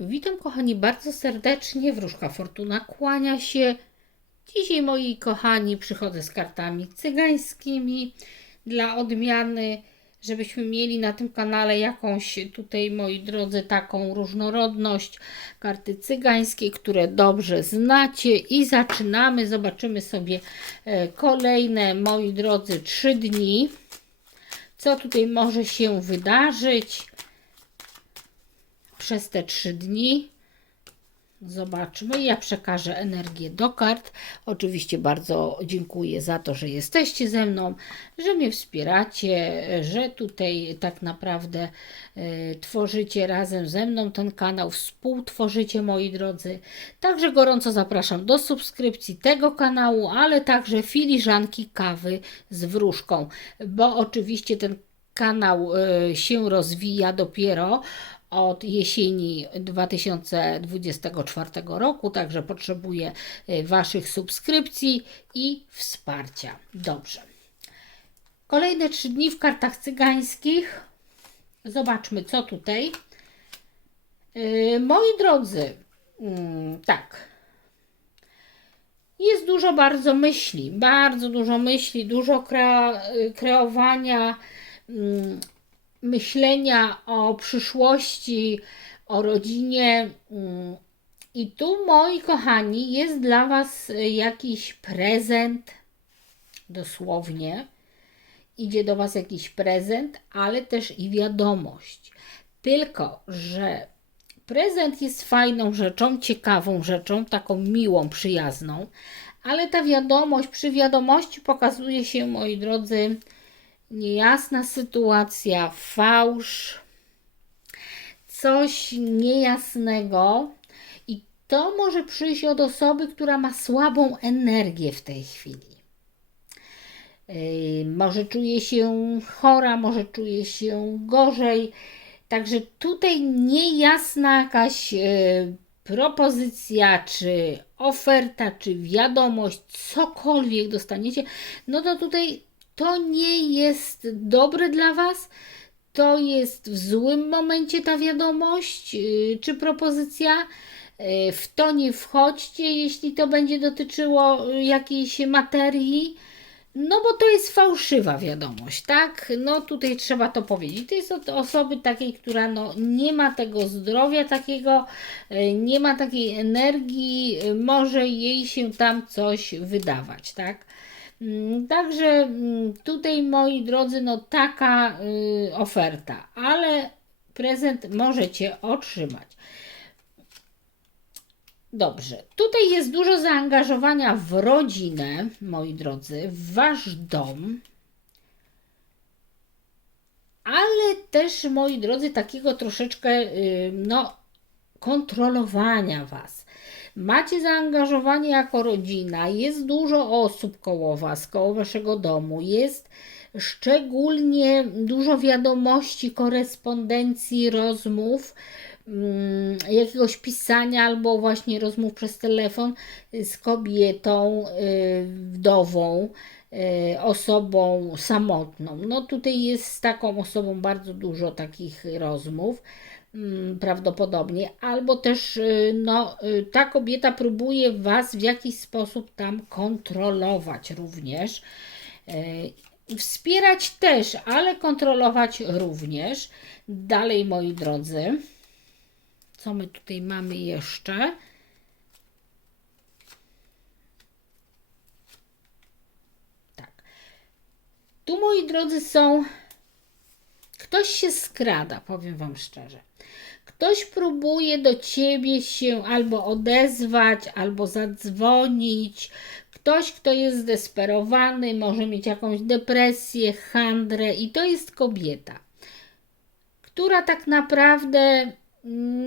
Witam kochani bardzo serdecznie. Wróżka Fortuna kłania się. Dzisiaj moi kochani przychodzę z kartami cygańskimi dla odmiany, żebyśmy mieli na tym kanale jakąś tutaj moi drodzy taką różnorodność. Karty cygańskie, które dobrze znacie i zaczynamy. Zobaczymy sobie e, kolejne moi drodzy trzy dni. Co tutaj może się wydarzyć? Przez te trzy dni. Zobaczmy. Ja przekażę energię do kart. Oczywiście bardzo dziękuję za to, że jesteście ze mną, że mnie wspieracie, że tutaj tak naprawdę y, tworzycie razem ze mną ten kanał, współtworzycie moi drodzy. Także gorąco zapraszam do subskrypcji tego kanału, ale także filiżanki kawy z wróżką, bo oczywiście ten kanał y, się rozwija dopiero od jesieni 2024 roku, także potrzebuję y, Waszych subskrypcji i wsparcia. Dobrze. Kolejne trzy dni w kartach cygańskich. Zobaczmy, co tutaj. Yy, moi drodzy, yy, tak. Jest dużo bardzo myśli, bardzo dużo myśli, dużo kre, kreowania. Yy, myślenia o przyszłości, o rodzinie. mm, I tu, moi kochani, jest dla Was jakiś prezent, dosłownie. Idzie do Was jakiś prezent, ale też i wiadomość. Tylko, że prezent jest fajną rzeczą, ciekawą rzeczą, taką miłą, przyjazną, ale ta wiadomość, przy wiadomości pokazuje się, moi drodzy, niejasna sytuacja, fałsz, coś niejasnego. I to może przyjść od osoby, która ma słabą energię w tej chwili. Yy, może czuje się chora, może czuje się gorzej. Także tutaj niejasna jakaś yy, propozycja, czy oferta, czy wiadomość, cokolwiek dostaniecie, no to tutaj to nie jest dobre dla Was, to jest w złym momencie ta wiadomość yy, czy propozycja. Yy, w to nie wchodźcie, jeśli to będzie dotyczyło yy, jakiejś materii. No bo to jest fałszywa wiadomość, tak? No tutaj trzeba to powiedzieć. To jest od osoby takiej, która no, nie ma tego zdrowia takiego, nie ma takiej energii, może jej się tam coś wydawać, tak? Mm, Także mm, tutaj, moi drodzy, no taka y, oferta, ale prezent możecie otrzymać. Dobrze, tutaj jest dużo zaangażowania w rodzinę, moi drodzy, w wasz dom, ale też, moi drodzy, takiego troszeczkę, y, no, kontrolowania was. Macie zaangażowanie jako rodzina, jest dużo osób koło Was, koło Waszego domu, jest szczególnie dużo wiadomości, korespondencji, rozmów, mm, jakiegoś pisania albo właśnie rozmów przez telefon z kobietą, y, wdową, y, osobą samotną. No tutaj jest z taką osobą bardzo dużo takich rozmów. Mm, prawdopodobnie, albo też y, no, y, ta kobieta próbuje Was w jakiś sposób tam kontrolować również. Y, wspierać też, ale kontrolować również. Dalej, moi drodzy, co my tutaj mamy jeszcze? Tak. Tu, moi drodzy, są Ktoś się skrada, powiem Wam szczerze. Ktoś próbuje do Ciebie się albo odezwać, albo zadzwonić. Ktoś, kto jest zdesperowany, może mieć jakąś depresję, handrę, i to jest kobieta, która tak naprawdę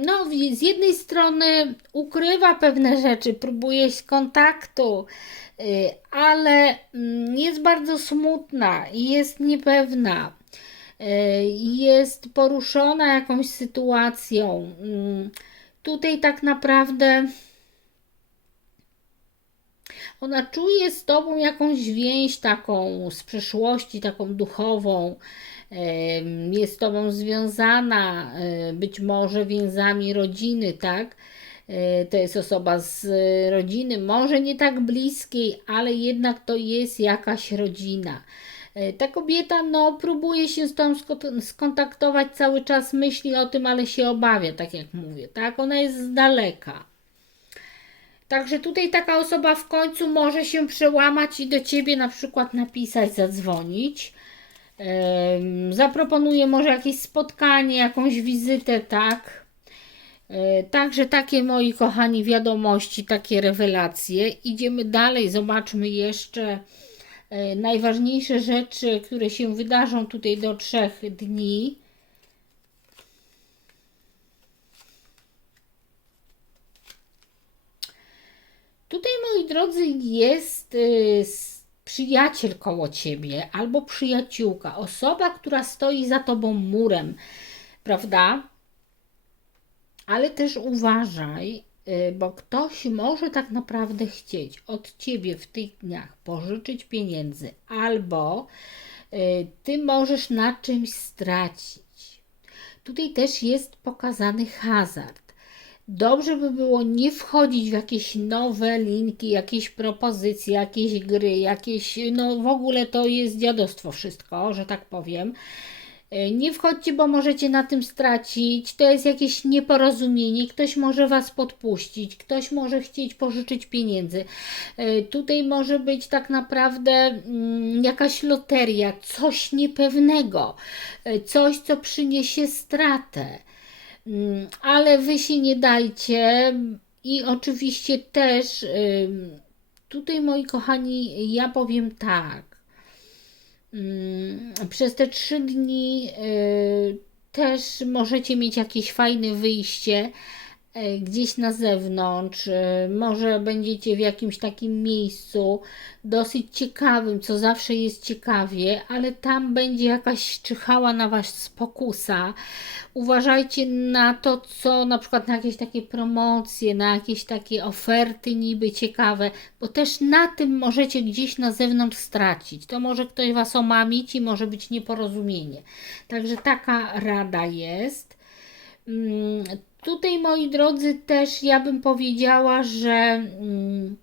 no, z jednej strony ukrywa pewne rzeczy, próbuje kontaktu, y, ale mm, jest bardzo smutna i jest niepewna jest poruszona jakąś sytuacją. Mm, tutaj tak naprawdę ona czuje z tobą jakąś więź taką z przeszłości, taką duchową. E, jest z Tobą związana, e, być może więzami rodziny, tak? E, To jest osoba z e, rodziny, może nie tak bliskiej, ale jednak to jest jakaś rodzina. E, Ta kobieta, no, próbuje się z tą sko- skontaktować cały czas, myśli o tym, ale się obawia, tak jak mówię, tak? Ona jest z daleka. Także tutaj taka osoba w końcu może się przełamać i do ciebie na przykład napisać, zadzwonić. Zaproponuje może jakieś spotkanie, jakąś wizytę, tak? E, Także takie moi kochani wiadomości, takie rewelacje. Idziemy dalej, zobaczmy jeszcze najważniejsze rzeczy, które się wydarzą tutaj do trzech dni. Tutaj, moi drodzy, jest y, przyjaciel koło ciebie albo przyjaciółka, osoba, która stoi za tobą murem, prawda? Ale też uważaj, bo ktoś może tak naprawdę chcieć od ciebie w tych dniach pożyczyć pieniędzy, albo y, ty możesz na czymś stracić. Tutaj też jest pokazany hazard. Dobrze by było nie wchodzić w jakieś nowe linki, jakieś propozycje, jakieś gry, jakieś, no w ogóle to jest dziadostwo wszystko, że tak powiem. E, Nie wchodźcie, bo możecie na tym stracić. To jest jakieś nieporozumienie. Ktoś może Was podpuścić, ktoś może chcieć pożyczyć pieniędzy. E, Tutaj może być tak naprawdę mm, jakaś loteria, coś niepewnego, e, coś, co przyniesie stratę. Mm, Ale wy się nie dajcie i oczywiście też tutaj moi kochani, ja powiem tak. Mm, Przez te trzy dni y, też możecie mieć jakieś fajne wyjście gdzieś na zewnątrz. y, Może będziecie w jakimś takim miejscu dosyć ciekawym, co zawsze jest ciekawie, ale tam będzie jakaś czyhała na Was spokusa. Uważajcie na to, co na przykład na jakieś takie promocje, na jakieś takie oferty niby ciekawe, bo też na tym możecie gdzieś na zewnątrz stracić. To może ktoś Was omamić i może być nieporozumienie. Także taka rada jest. Tutaj, moi drodzy, też ja bym powiedziała, że mm,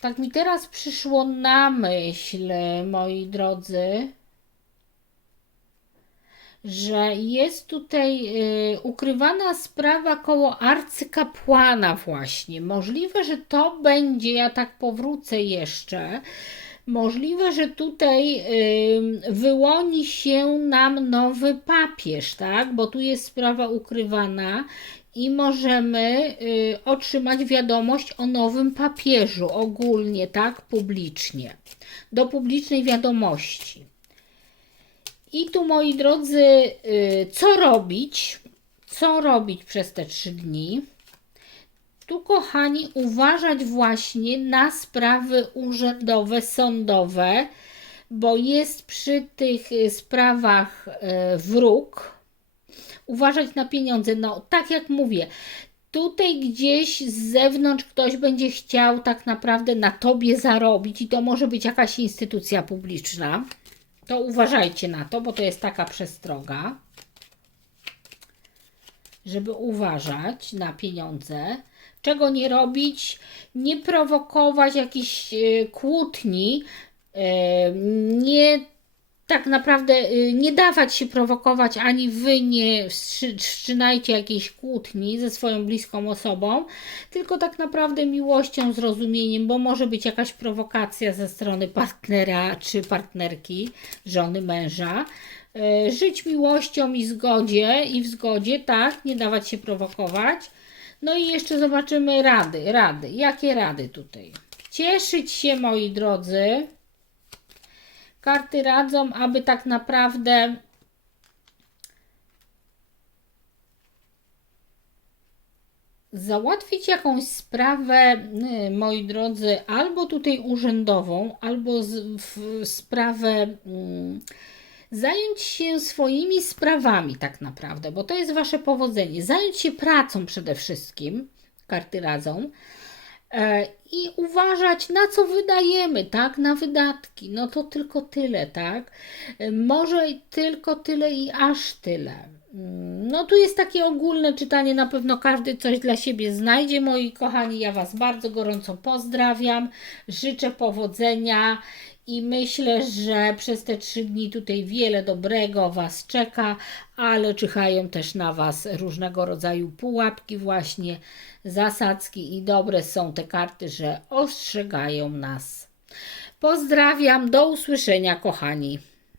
tak mi teraz przyszło na myśl, moi drodzy, że jest tutaj y, ukrywana sprawa koło arcykapłana właśnie. Możliwe, że to będzie, ja tak powrócę jeszcze, możliwe, że tutaj wyłoni się nam nowy papież, tak? Bo tu jest sprawa ukrywana i możemy y, otrzymać wiadomość o nowym papieżu ogólnie, tak? Publicznie. Do publicznej wiadomości. I tu, moi drodzy, y, co robić? Co robić przez te trzy dni? Tu, kochani, uważać właśnie na sprawy urzędowe, sądowe, bo jest przy tych y, sprawach y, wróg. Uważać na pieniądze. No, tak jak mówię, tutaj gdzieś z zewnątrz ktoś będzie chciał tak naprawdę na tobie zarobić, i to może być jakaś instytucja publiczna. To uważajcie na to, bo to jest taka przestroga, żeby uważać na pieniądze. Czego nie robić? Nie prowokować jakichś e, kłótni, e, nie tak naprawdę e, nie dawać się prowokować, ani wy nie wstrzy- wszczynajcie jakiejś kłótni ze swoją bliską osobą, tylko tak naprawdę miłością, zrozumieniem, bo może być jakaś prowokacja ze strony partnera czy partnerki, żony, męża. Żyć miłością i zgodzie i w zgodzie, tak, nie dawać się prowokować. No i jeszcze zobaczymy rady, rady. Jakie rady tutaj? Cieszyć się, moi drodzy. Karty radzą, aby tak naprawdę załatwić jakąś sprawę, y, moi drodzy, albo tutaj urzędową, albo z, w, sprawę mm, zająć się swoimi sprawami tak naprawdę, bo to jest wasze powodzenie. Zająć się pracą przede wszystkim, karty radzą. e, i uważać, na co wydajemy, tak? Na wydatki. No to tylko tyle, tak? E, Może tylko tyle i aż tyle. Mm, No tu jest takie ogólne czytanie, na pewno każdy coś dla siebie znajdzie. Moi kochani, ja Was bardzo gorąco pozdrawiam, życzę powodzenia i myślę, że przez te trzy dni tutaj wiele dobrego Was czeka, ale czyhają też na Was różnego rodzaju pułapki, właśnie zasadzki i dobre są te karty, że ostrzegają nas. Pozdrawiam, do usłyszenia, kochani.